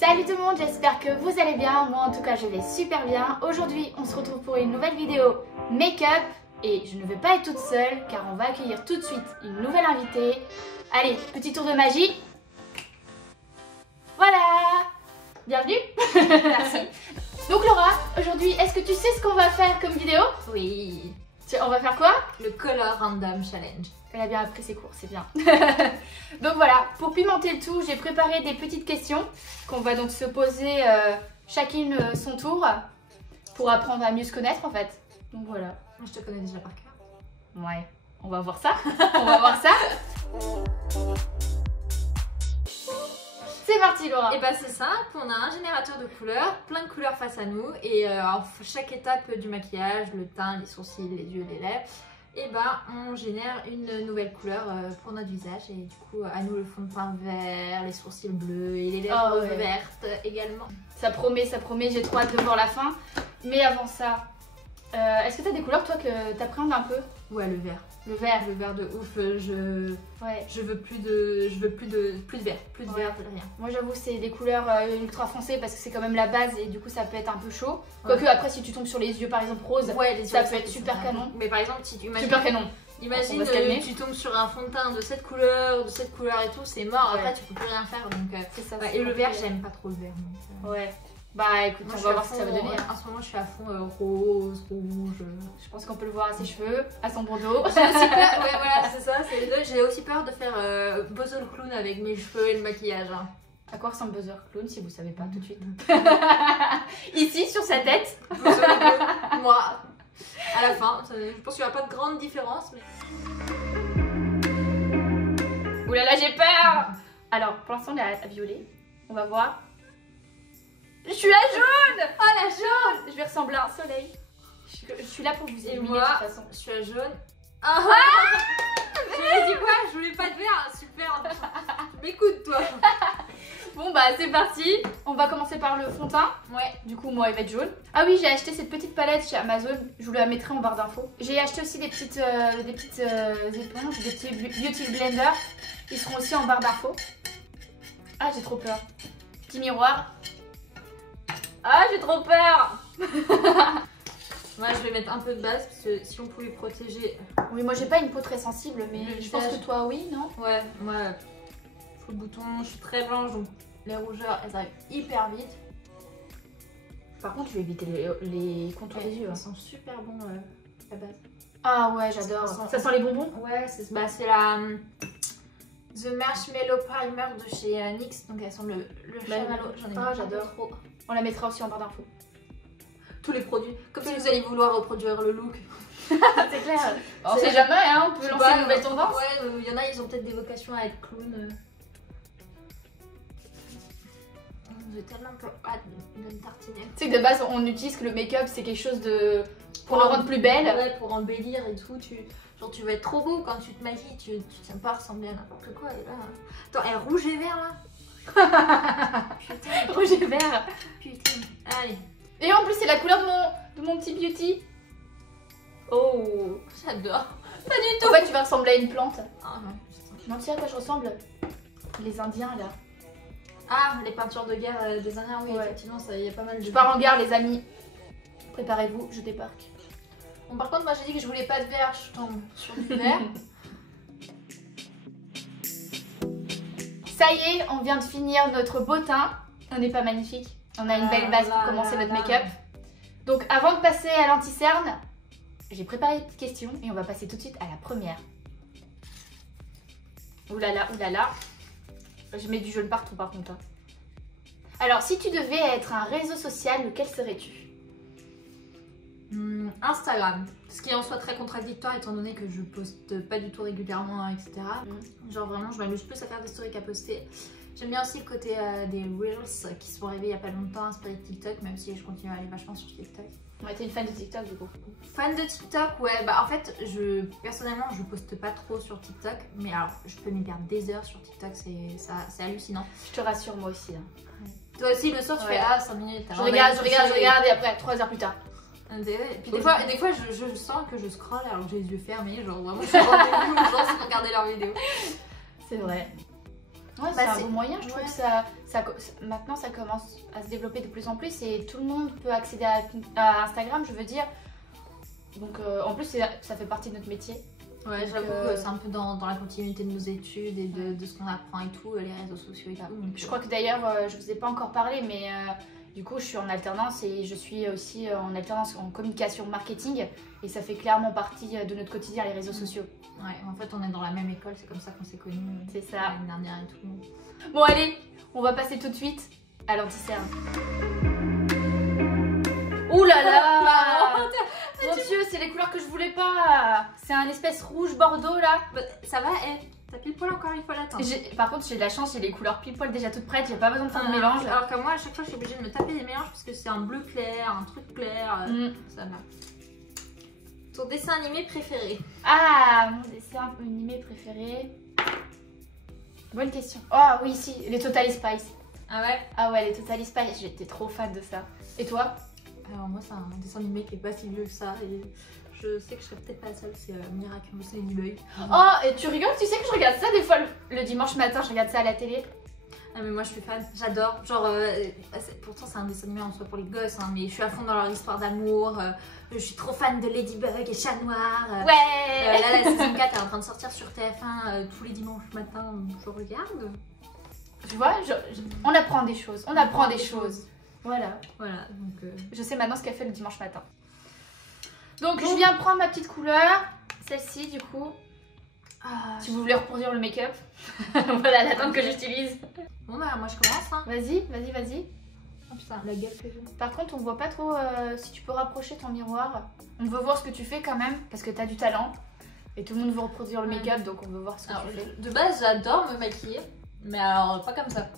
Salut tout le monde, j'espère que vous allez bien. Moi en tout cas je vais super bien. Aujourd'hui on se retrouve pour une nouvelle vidéo make-up. Et je ne vais pas être toute seule car on va accueillir tout de suite une nouvelle invitée. Allez, petit tour de magie. Voilà. Bienvenue. Merci. Donc Laura, aujourd'hui est-ce que tu sais ce qu'on va faire comme vidéo? Oui. On va faire quoi? Le Color Random Challenge. Elle a bien appris ses cours, c'est bien. Donc voilà, pour pimenter le tout, j'ai préparé des petites questions qu'on va donc se poser chacune son tour pour apprendre à mieux se connaître en fait. Donc voilà. Moi je te connais déjà par cœur. Ouais, on va voir ça. On va voir ça. C'est parti Laura. Et bah c'est simple, on a un générateur de couleurs, plein de couleurs face à nous et à chaque étape du maquillage, le teint, les sourcils, les yeux, les lèvres, et bah on génère une nouvelle couleur pour notre visage et du coup à nous le fond de teint vert, les sourcils bleus et les lèvres vertes également. Ça promet, j'ai trop hâte de voir la fin. Mais avant ça, est-ce que t'as des couleurs toi que t'appréhendes un peu? Ouais, le vert. Le vert. Le vert de ouf, je veux plus de vert, plus de vert, plus de rien. Moi j'avoue c'est des couleurs ultra foncées parce que c'est quand même la base et du coup ça peut être un peu chaud. Quoique après si tu tombes sur les yeux par exemple rose, ça peut être super canon. Mais par exemple si tu imagines... Super canon. Imagine que tu tombes sur un fond de teint de cette couleur et tout, c'est mort, après tu peux plus rien faire donc... c'est ça. Et le vert, j'aime pas trop le vert. Donc, ouais. Bah écoute, on va voir ce que ça va devenir. En ce moment je suis à fond rose, rouge. Je pense qu'on peut le voir à ses cheveux, à son bandeau. J'ai aussi peur, ouais voilà c'est ça, c'est les deux. J'ai aussi peur de faire Buzzer le clown avec mes cheveux et le maquillage. Hein. À quoi ressemble Buzzer Clown si vous savez pas tout de suite? Ici sur sa tête. Buzzer le clown, moi. À la fin, je pense qu'il n'y aura pas de grande différence. Mais... Oulala j'ai peur. Alors pour l'instant on est à violet. On va voir. Je suis la jaune! Oh la jaune! Je vais ressembler à un soleil. Je suis là pour vous illuminer moi, de toute façon. Je suis la jaune. Ah je me dis quoi? Je voulais pas de vert, super. M'écoute toi. Bon bah c'est parti. On va commencer par le fond de teint. Ouais. Du coup moi elle va être jaune. Ah oui j'ai acheté cette petite palette chez Amazon. Je vous la mettrai en barre d'infos. J'ai acheté aussi des petites éponges, des petits beauty blender. Ils seront aussi en barre d'infos. Ah j'ai trop peur. Petit miroir. Ah j'ai trop peur. Moi je vais mettre un peu de base parce que si on pouvait protéger... Oui moi j'ai pas une peau très sensible mais le je pense que toi oui non? Ouais moi faut le bouton, je suis très blanche donc les rougeurs elles arrivent hyper vite. Par contre je vais éviter les contours des yeux. Ils sont super bons la base. Ah ouais j'adore. Ça sent les bonbons? Ouais c'est la The Marshmallow Primer de chez NYX donc elles sont le chamallow. Ah j'adore trop. On la mettra aussi en barre d'infos. Tous les produits. Comme si vous allez vouloir reproduire le look. C'est clair. On sait jamais, hein, on peut lancer une nouvelle tendance. Ouais, il y en a, ils ont peut-être des vocations à être clown. J'ai tellement hâte de me tartiner. Tu sais que de base, on utilise que le make-up, c'est quelque chose de... pour le rendre plus belle. Ouais, pour embellir et tout. Genre, tu vas être trop beau quand tu te maquilles. Tu tiens pas à ressembler à n'importe quoi. Et là... Attends, elle est rouge et vert là. Putain, rouge et vert. Putain. Allez. Et en plus, c'est la couleur de mon petit beauty. Oh, j'adore. Pas du tout. En fait, tu vas ressembler à une plante. Ah non. Non, tu sais à quoi je ressemble? Les Indiens là. Ah, les peintures de guerre des Indiens, oui, effectivement, il y a pas mal de... Je pars en gare, les amis. Préparez-vous, je débarque. Bon, par contre, moi j'ai dit que je voulais pas de vert, je tombe sur du vert. Ça y est, on vient de finir notre beau teint. On n'est pas magnifique. On a une belle base pour commencer notre make-up. Donc avant de passer à l'anti-cerne, j'ai préparé des petites questions et on va passer tout de suite à la première. Oulala, oulala. Je mets du jaune partout par contre. Alors si tu devais être un réseau social, lequel serais-tu? Instagram. Ce qui est en soi très contradictoire étant donné que je poste pas du tout régulièrement, etc. Genre vraiment je m'amuse plus à faire des stories qu'à poster. J'aime bien aussi le côté des Reels qui sont arrivés il y a pas longtemps, inspirés de TikTok, même si je continue à aller vachement sur TikTok. Ouais, t'es une fan de TikTok du coup? Fan de TikTok, ouais. Bah en fait, personnellement, je poste pas trop sur TikTok, mais alors je peux m'y perdre des heures sur TikTok, c'est hallucinant. Je te rassure, moi aussi. Hein. Toi aussi, le soir, tu fais 5 minutes. Je regarde et après 3 heures plus tard. Et puis des fois je sens que je scrolle alors que j'ai les yeux fermés, genre vraiment je suis rendez-vous aux gens sans regarder leurs vidéos. C'est vrai. Ouais, c'est un bon moyen, je trouve que maintenant ça commence à se développer de plus en plus et tout le monde peut accéder à Instagram, je veux dire. Donc en plus ça fait partie de notre métier. Ouais, j'avoue que c'est un peu dans la continuité de nos études et de ce qu'on apprend et tout, les réseaux sociaux et tout. Donc, je crois que d'ailleurs, je vous ai pas encore parlé, mais du coup je suis en alternance et je suis aussi en alternance en communication marketing et ça fait clairement partie de notre quotidien, les réseaux sociaux. Ouais, en fait on est dans la même école, c'est comme ça qu'on s'est connus. C'est ça. L'année dernière et tout. Bon allez, on va passer tout de suite à l'anti-cerne. Ouh là là! Mon Dieu, c'est les couleurs que je voulais pas. C'est un espèce rouge bordeaux là. Bah, ça va, t'as pile poil encore une fois là. Par contre, j'ai de la chance, j'ai les couleurs pile poil déjà toutes prêtes, j'ai pas besoin de faire de mélange. Alors que moi, à chaque fois, je suis obligée de me taper des mélanges parce que c'est un bleu clair, un truc clair. Ça va. Ton dessin animé préféré? Ah, mon dessin animé préféré. Bonne question. Oh oui, si, les Totally Spice. Ah ouais? Ah ouais, les Totally Spice, j'étais trop fan de ça. Et toi? Alors moi, c'est un dessin animé qui est pas si vieux que ça. Et je sais que je serais peut-être pas la seule, c'est Miraculous Ladybug. Oh, et tu rigoles, tu sais que je regarde ça des fois le dimanche matin, je regarde ça à la télé. Ah mais moi je suis fan, j'adore. Genre, pourtant c'est un dessin animé en soi pour les gosses, hein, mais je suis à fond dans leur histoire d'amour. Je suis trop fan de Ladybug et Chat Noir. Ouais. Là, la saison 4 est en train de sortir sur TF1 tous les dimanches matin, je regarde. Tu vois, on apprend des choses, on apprend des choses. Voilà. Voilà, donc... Je sais maintenant ce qu'elle fait le dimanche matin. Donc je viens prendre ma petite couleur, celle-ci du coup. Si vous voulez reproduire le make-up. Voilà la teinte que j'utilise. Bon bah moi je commence hein. Vas-y, vas-y, vas-y. Oh putain, la gueule que j'ai. Par contre on voit pas trop si tu peux rapprocher ton miroir. On veut voir ce que tu fais quand même, parce que t'as du talent. Et tout le monde veut reproduire le make-up, donc on veut voir ce que tu fais. De base j'adore me maquiller, mais alors pas comme ça.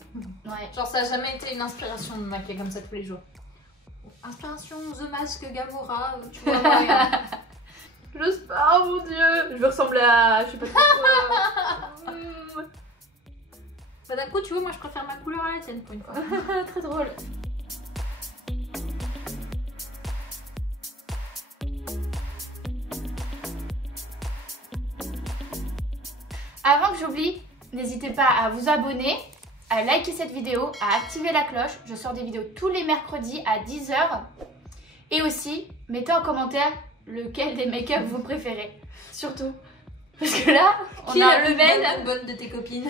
Ouais. Genre ça a jamais été une inspiration de me maquiller comme ça tous les jours. Inspiration The Mask Gamora, tu vois pas, regarde. J'ose pas, oh mon dieu. Je veux ressembler à... je sais pas trop quoi. Bah d'un coup tu vois, moi je préfère ma couleur à la tienne pour une fois. Très drôle. Avant que j'oublie, n'hésitez pas à vous abonner, à liker cette vidéo, à activer la cloche. Je sors des vidéos tous les mercredis à 10 h. Et aussi, mettez en commentaire lequel des make-up vous préférez. Surtout. Parce que là, on a un level. Bonne de tes copines.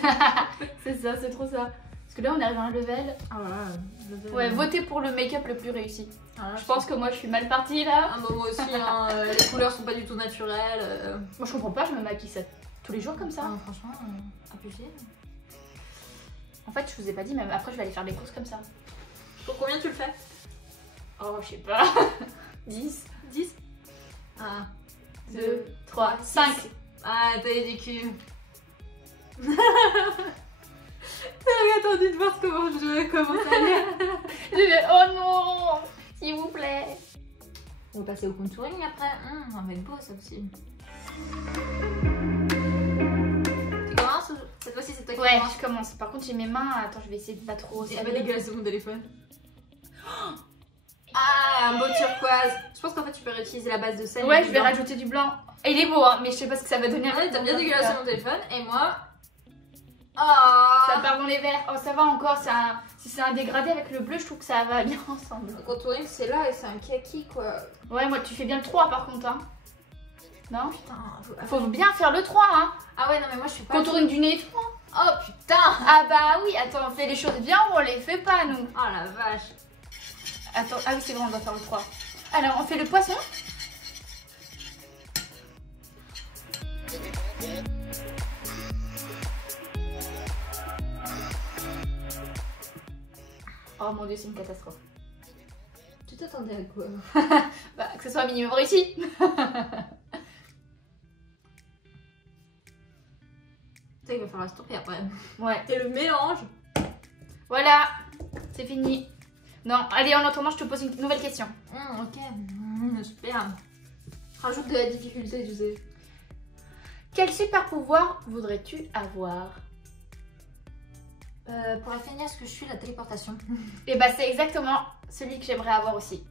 C'est ça, c'est trop ça. Parce que là, on arrive à un level. Ah voilà. Ouais, votez pour le make-up le plus réussi. Ah, je pense que moi, je suis mal partie là. Ah, bah, moi aussi, hein, les couleurs sont pas du tout naturelles. Moi, je comprends pas, je me maquille ça tous les jours comme ça. Ah, franchement, abusé. En fait, je vous ai pas dit, mais après, je vais aller faire des courses comme ça. Pour combien tu le fais? Oh, je sais pas. 10. 10 1, 2, 3, 5. Ah, t'as du cul. T'avais attendu de voir comment ça allait. Je vais... Oh non, s'il vous plaît. On va passer au contouring après. Ça va être beau ça aussi. Tu commences? Cette fois-ci c'est toi qui commence. commence. Je commence. Par contre j'ai mes mains. Attends, je vais essayer de pas trop... C'est dégueulasse sur mon téléphone. Ah, un beau turquoise. Je pense qu'en fait tu peux réutiliser la base de sel. Ouais, je vais rajouter du blanc. Et il est beau hein, mais je sais pas ce que ça va donner. Ouais, t'as bien dégueulasse sur mon téléphone. Et moi... Ça part dans les verts. Oh ça va encore, si c'est un dégradé avec le bleu, je trouve que ça va bien ensemble. Le contouring c'est là et c'est un kaki quoi. Ouais, moi tu fais bien le 3 par contre hein. Non? Putain, faut bien faire le 3 hein. Ah ouais non mais moi je suis pas... Contouring du nez 3. Oh putain. Ah bah oui, attends, on fait les choses bien ou on les fait pas nous? Oh la vache. Attends, ah oui c'est bon, on doit faire le 3. Alors on fait le poisson. Oh mon dieu, c'est une catastrophe. Tu t'attendais à quoi? Bah, que ce soit un minimum réussi. Ça, il va falloir stopper après. Ouais. C'est le mélange. Voilà, c'est fini. Non, allez, en attendant, je te pose une nouvelle question. Ok, super. Rajoute de la difficulté, tu sais. Quel super pouvoir voudrais-tu avoir? Pour la feignasse que je suis, la téléportation. Et bah c'est exactement celui que j'aimerais avoir aussi.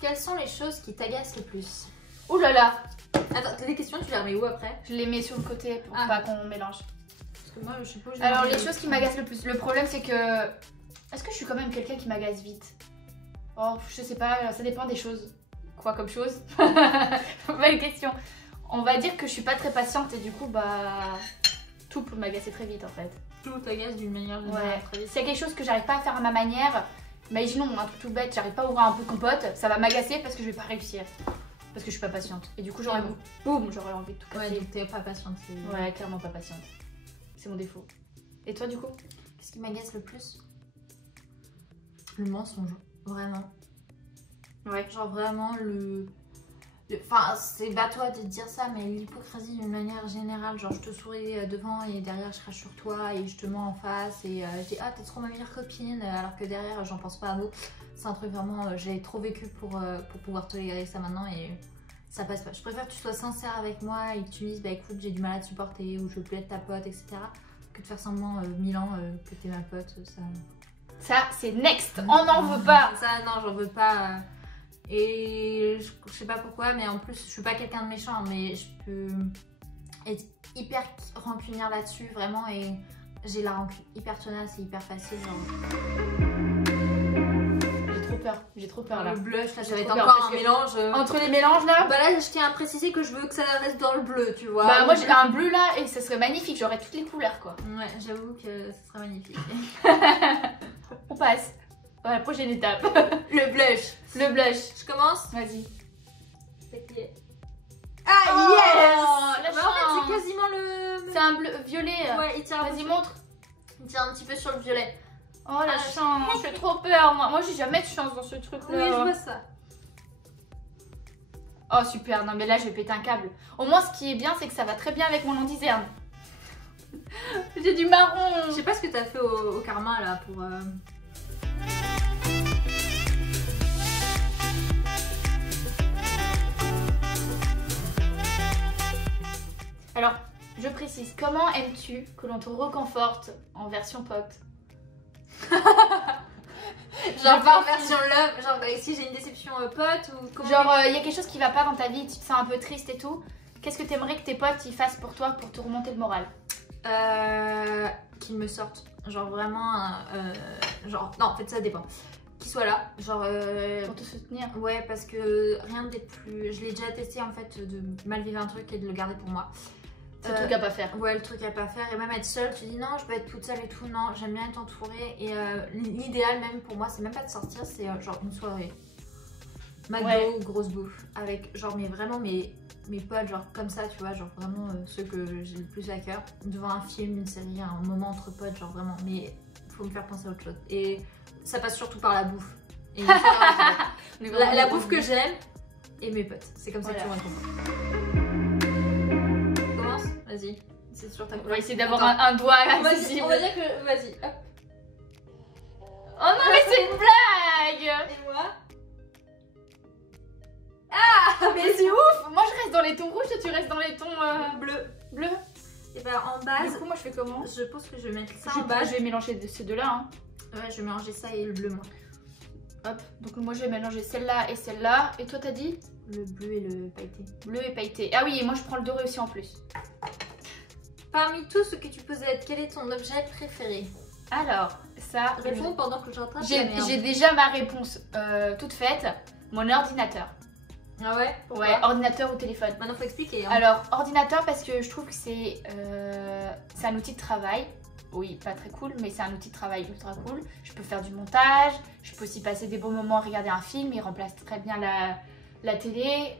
Quelles sont les choses qui t'agacent le plus? Ouh là là. Attends, t'as des questions, tu les remets où après? Je les mets sur le côté pour pas qu'on mélange. que moi, je sais pas. Alors, les choses qui m'agacent le plus. Le problème, c'est que. Est-ce que je suis quand même quelqu'un qui m'agace vite? Oh, je sais pas, ça dépend des choses. Quoi comme chose? Belle question. On va dire que je suis pas très patiente et du coup, bah. Tout peut m'agacer très vite en fait. Tout t'agace d'une manière générale Ouais. très vite. S'il y a quelque chose que j'arrive pas à faire à ma manière, imaginons un truc tout bête, j'arrive pas à ouvrir un pot de compote, ça va m'agacer parce que je vais pas réussir. Parce que je suis pas patiente. Et du coup, j'aurais j'aurais envie de tout casser. Ouais, donc t'es pas patiente. Ouais, clairement pas patiente. C'est mon défaut. Et toi, du coup? Qu'est-ce qui m'agace le plus? Le mensonge, vraiment. Ouais. Genre vraiment Enfin, c'est bateau de dire ça, mais l'hypocrisie d'une manière générale. Genre, je te souris devant et derrière, je crache sur toi et je te mens en face. Et je dis, ah, t'es trop ma meilleure copine, alors que derrière, j'en pense pas à mot. C'est un truc vraiment, j'ai trop vécu pour pouvoir tolérer ça maintenant et ça passe pas. Je préfère que tu sois sincère avec moi et que tu me dises, bah écoute, j'ai du mal à te supporter ou je veux plus être ta pote, etc. Que de faire semblant 1000 ans que t'es ma pote, ça. Ça, c'est next. On n'en veut pas. Ça, non, j'en veux pas. Et je sais pas pourquoi, mais en plus, je suis pas quelqu'un de méchant, mais je peux être hyper rancunière là-dessus, vraiment. Et j'ai la rancune hyper tenace et hyper facile. Genre. J'ai trop peur là. Le blush, là, ça va J'ai être trop peur, encore parce un que mélange. Entre les mélanges là. Bah là, je tiens à préciser que je veux que ça reste dans le bleu, tu vois. Bah, moi j'ai un bleu là et ça serait magnifique. J'aurais toutes les couleurs quoi. Ouais, j'avoue que ce serait magnifique. On passe à la prochaine étape. Le blush. Le blush. Je commence. Vas-y. Ah, Oh, yes. la Bah, en fait, chance. c'est quasiment le. C'est un bleu violet. Ouais, il tire un peu Vas-y, sur- montre. Il tire un petit peu sur le violet. Oh la Ah, chance, j'ai trop peur moi. Moi j'ai jamais de chance dans ce truc Oui, là. je vois ça. Oh super, non mais là je vais péter un câble. Au moins ce qui est bien c'est que ça va très bien avec mon anti-cerne. J'ai du marron. Je sais pas ce que t'as fait au karma là pour. Alors, je précise, comment aimes-tu que l'on te reconforte en version pote? Genre pas en version love, genre si j'ai une déception pote ou comment. Genre, il y a quelque chose qui va pas dans ta vie, tu te sens un peu triste et tout. Qu'est-ce que t'aimerais que tes potes ils fassent pour toi pour te remonter le moral? Qu'ils me sortent. Genre vraiment. Genre. Non, en fait, ça dépend. Qu'ils soient là. Genre. Pour te soutenir. Ouais, parce que rien d'être plus. Je l'ai déjà testé en fait de mal vivre un truc et de le garder pour moi. C'est le truc à pas faire. Ouais, le truc à pas faire. Et même être seule, tu dis non, je peux être toute seule et tout. Non, j'aime bien être entourée. Et l'idéal même pour moi, c'est même pas de sortir, c'est genre une soirée. McDo, Ouais. grosse bouffe. Avec genre, mais vraiment mes potes, genre comme ça, tu vois, genre vraiment ceux que j'ai le plus à cœur. Devant un film, une série, un moment entre potes, genre vraiment. Mais faut me faire penser à autre chose. Et ça passe surtout par la bouffe. Et la bouffe que j'aime et mes potes. C'est comme ça que tu rencontres. Commence, vas-y. C'est sur ta On va essayer d'avoir un doigt on va accessible. dire que. Vas-y, hop. Oh non mais c'est une blague. Et moi? Ah mais c'est ouf. Moi je reste dans les tons rouges et tu restes dans les tons bleus. Et bah en base, Du coup moi je fais comment? je pense que je vais mettre ça Je en base. vais mélanger ces deux là hein. Ouais, je vais mélanger ça et le bleu moi. Hop, donc moi je vais mélanger celle-là et celle-là. Et toi t'as dit? Le bleu et le pailleté. Bleu et pailleté. Ah oui, et moi je prends le doré aussi en plus. Parmi tout ce que tu possèdes, quel est ton objet préféré? Alors, ça... Réponds pendant que j'entends. J'ai déjà ma réponse toute faite. Mon ordinateur. Ah ouais? Pourquoi? Ouais, ordinateur ou téléphone. Maintenant faut expliquer. Hein. Alors, ordinateur parce que je trouve que c'est un outil de travail. Oui, pas très cool, mais c'est un outil de travail ultra cool. Je peux faire du montage, je peux aussi passer des bons moments à regarder un film. Il remplace très bien la télé.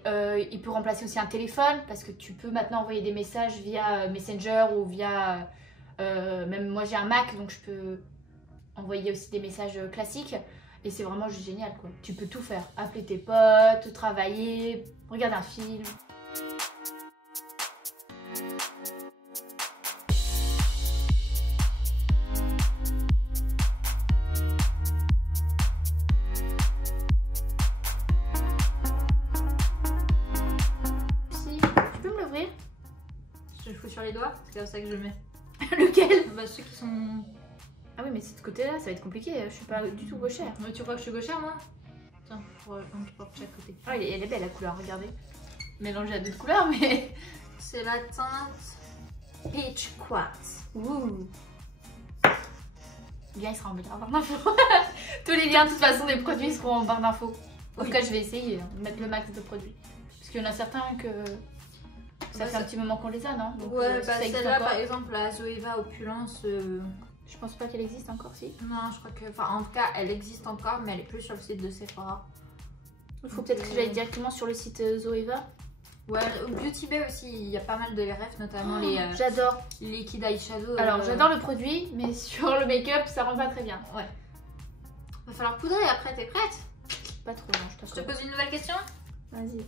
Il peut remplacer aussi un téléphone parce que tu peux maintenant envoyer des messages via Messenger ou via... même moi j'ai un Mac, donc je peux envoyer aussi des messages classiques. Et c'est vraiment juste génial quoi. Tu peux tout faire. Appeler tes potes, travailler, regarder un film. Si, tu peux me l'ouvrir? Je le fous sur les doigts, c'est comme ça que je le mets. Lequel? Bah ceux qui sont. Ah oui mais c'est de ce côté-là, ça va être compliqué. Je suis pas du tout gauchère. Mais tu crois que je suis gauchère moi? Tiens, pour un petit peu de chaque côté. Ah, elle est belle la couleur, regardez. Mélangée à d'autres couleurs, mais... C'est la teinte Peach Quartz. Ouh. Bien, il sera en barre d'infos. Tous les liens, de toute façon, des produits seront en barre d'infos. En tout cas, je vais essayer de mettre le max de produits. Parce qu'il y en a certains que ça fait un petit moment qu'on les a, non? Donc, ouais, ça existe celle-là, encore. par exemple, la Zoeva Opulence. Je pense pas qu'elle existe encore, si. Non, je crois que. Enfin, en tout cas, elle existe encore, mais elle est plus sur le site de Sephora. Il faut peut-être que j'aille directement sur le site Zoeva. Ouais, au Beauty Bay aussi, il y a pas mal de RF, notamment les J'adore. liquid eyeshadow. Alors, j'adore le produit, mais sur le make-up, ça rend pas très bien. Ouais. Va falloir poudrer après, t'es prête? Pas trop, non, Je te pose une nouvelle question. Vas-y.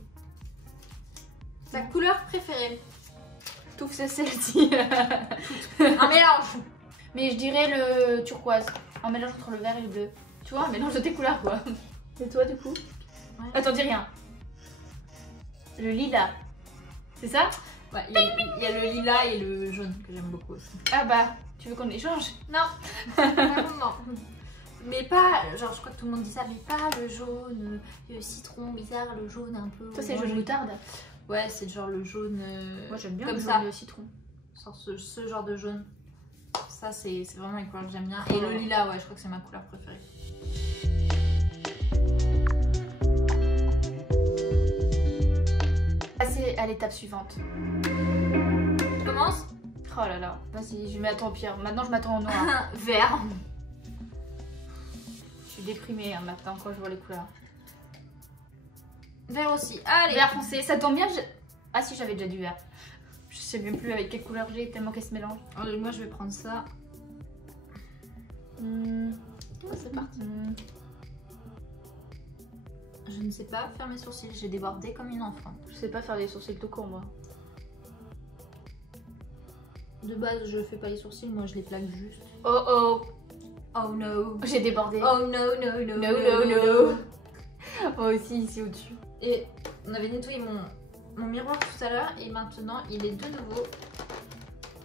Ta couleur préférée? Tout c'est celle-ci. Un mélange. Mais je dirais le turquoise. Un mélange entre le vert et le bleu. Tu vois, un mélange de tes couleurs, quoi. Et toi, du coup? Ouais. Attends, dis rien. Le lilas. C'est ça? Ouais, il y a le lilas et le jaune que j'aime beaucoup aussi. Ah bah, tu veux qu'on échange? Non. Non. Mais pas, genre je crois que tout le monde dit ça, mais pas le jaune, le citron bizarre, le jaune un peu. Toi, c'est jaune moutarde. Ouais, c'est genre le jaune. Moi, j'aime bien comme le ça. jaune, le citron. Genre ce genre de jaune. Ça, c'est vraiment une couleur que j'aime bien. Et le lilas, ouais, je crois que c'est ma couleur préférée. Passer à l'étape suivante. Tu commences? Oh là là, vas-y, je m'attends au pire. Maintenant, je m'attends au noir. Vert. Je suis déprimée hein, maintenant quand je vois les couleurs. Vert aussi. Allez. Vert foncé, ça tombe bien. Ah si, j'avais déjà du vert. Je sais même plus avec quelle couleur j'ai tellement qu'elle se mélange. Allez, moi, je vais prendre ça. C'est parti. Je ne sais pas faire mes sourcils, j'ai débordé comme une enfant. Je sais pas faire des sourcils tout court moi. De base, je fais pas les sourcils, moi je les plaque juste. Oh oh. Oh no. J'ai débordé. Oh no, no, no, no, no. Moi aussi ici au-dessus. Et on avait nettoyé mon miroir tout à l'heure et maintenant il est de nouveau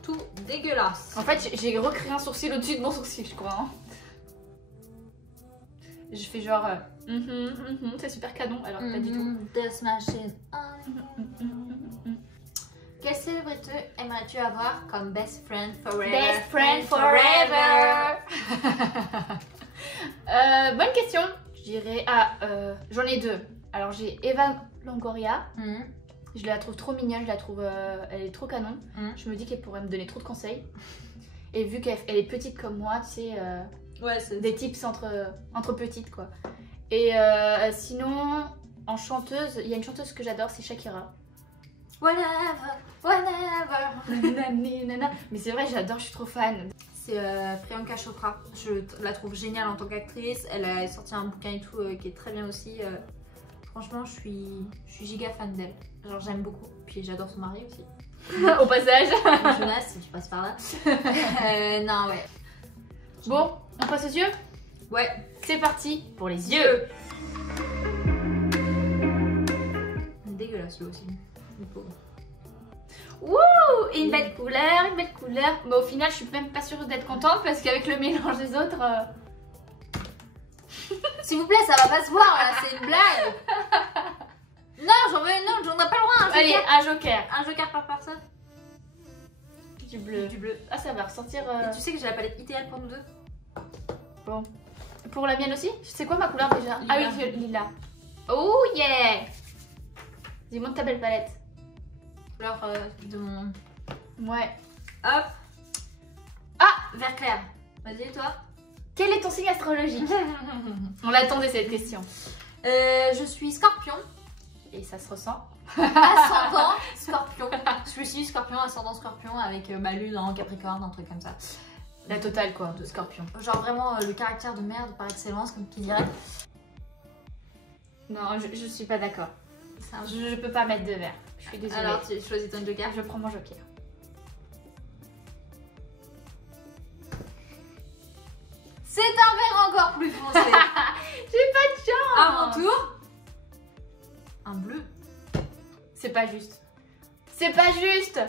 tout dégueulasse. En fait, j'ai recréé un sourcil au-dessus de mon sourcil, je crois. Hein. Je fais genre... c'est super canon, alors pas du tout. Death Machine. Quelle célébrité aimerais-tu avoir comme best friend forever? Best friend forever. Bonne question. Je dirais... j'en ai deux. Alors j'ai Eva Longoria. Je la trouve trop mignonne, je la trouve... elle est trop canon. Je me dis qu'elle pourrait me donner trop de conseils. Et vu qu'elle est petite comme moi, tu sais... ouais, c'est des tips entre petites quoi. Et sinon, en chanteuse, il y a une chanteuse que j'adore, c'est Shakira. Whatever, whatever. Mais c'est vrai, j'adore, je suis trop fan. C'est Priyanka Chopra. Je la trouve géniale en tant qu'actrice. Elle a sorti un bouquin et tout qui est très bien aussi. Franchement, je suis giga fan d'elle. Genre, j'aime beaucoup. Puis j'adore son mari aussi. Au passage. Jonas, si tu passes par là. Non, ouais. Bon, on passe aux yeux? Ouais. C'est parti pour les yeux. Dégueulasse lui aussi. Le pauvre. Ouh, une belle couleur, une belle couleur. Mais au final, je suis même pas sûre d'être contente parce qu'avec le mélange des autres... S'il vous plaît, ça va pas se voir là, c'est une blague. Non, j'en ai pas le droit. Allez, un joker. Un joker par personne. Du bleu. Du bleu. Ah, ça va ressortir... Et tu sais que j'ai la palette idéale pour nous deux. Bon. Pour la mienne aussi? C'est quoi ma couleur déjà? Lila. Ah oui, lilas. Oh yeah! Dis-moi ta belle palette. Couleur de mon... Ouais. Hop. Ah, vert clair. Vas-y, toi. Quel est ton signe astrologique? On l'attendait cette question. Je suis scorpion. Et ça se ressent. Ascendant scorpion. Je suis scorpion, ascendant scorpion avec ma lune en capricorne, un truc comme ça. La totale quoi, de scorpion. Genre vraiment le caractère de merde par excellence, comme qui dirait. Non, je suis pas d'accord. Je peux pas mettre de vert. Je suis désolée. Alors tu choisis ton joker. Je prends mon joker. C'est un vert encore plus foncé. J'ai pas de chance. À mon tour. Un bleu. C'est pas juste. C'est pas juste.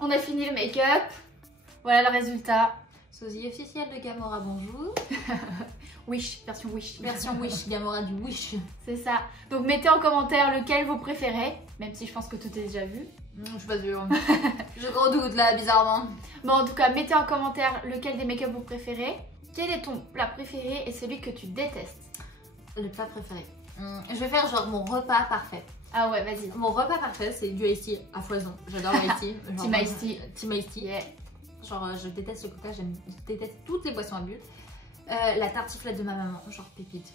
On a fini le make-up. Voilà le résultat. Sosie officielle de Gamora, bonjour. Wish, version Wish. Version Wish, Gamora du Wish. C'est ça. Donc mettez en commentaire lequel vous préférez, même si je pense que tout est déjà vu. Je suis pas sûre. Je gros doute là, bizarrement. Bon, en tout cas, mettez en commentaire lequel des make-up vous préférez. Quel est ton plat préféré et celui que tu détestes? Le plat préféré. Je vais faire genre mon repas parfait. Ah ouais, vas-y. Mon repas parfait, c'est du iced tea à foison. J'adore le iced tea. Team iced tea. Team iced tea. Yeah. Genre, je déteste le coca, je déteste toutes les boissons à bulles. La tartiflette de ma maman, genre pépite.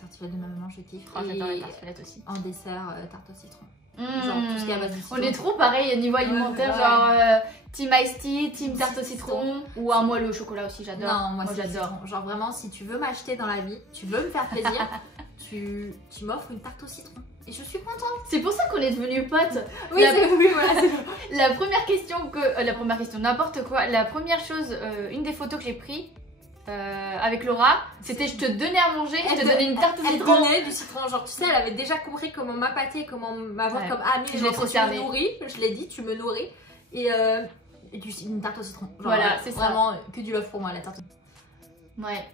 Tartiflette de ma maman, je kiffe. Oh, j'adore les tartiflettes aussi. En dessert, tarte au citron. Genre tout ce qui est à base de citron. On est trop pareil au niveau alimentaire, genre team iced tea, team tarte au citron ou un moelleux au chocolat aussi, j'adore. Non, moi j'adore. Genre vraiment, si tu veux m'acheter dans la vie, tu veux me faire plaisir, tu m'offres une tarte au citron. Et je suis contente. C'est pour ça qu'on est devenus potes. Oui, oui, voilà. La première question n'importe quoi. La première chose, une des photos que j'ai pris avec Laura, c'était je te donnais à manger, je te donnais une tarte au citron. Elle donnait du citron, genre tu sais, elle avait déjà compris comment m'appâter, comment m'avoir comme amie. Je l'ai trop servi. Tu me nourris, je l'ai dit, tu me nourris. Et une tarte au citron. Genre, voilà, c'est ça. Vraiment que du love pour moi, la tarte. Ouais.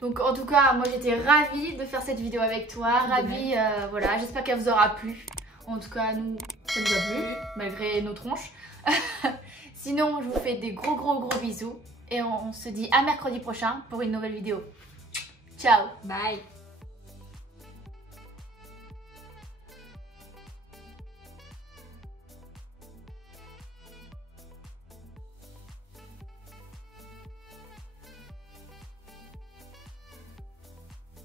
Donc en tout cas, moi j'étais ravie de faire cette vidéo avec toi, ravie, voilà, j'espère qu'elle vous aura plu. En tout cas, nous, ça nous a plu, malgré nos tronches. Sinon, je vous fais des gros bisous et on se dit à mercredi prochain pour une nouvelle vidéo. Ciao. Bye.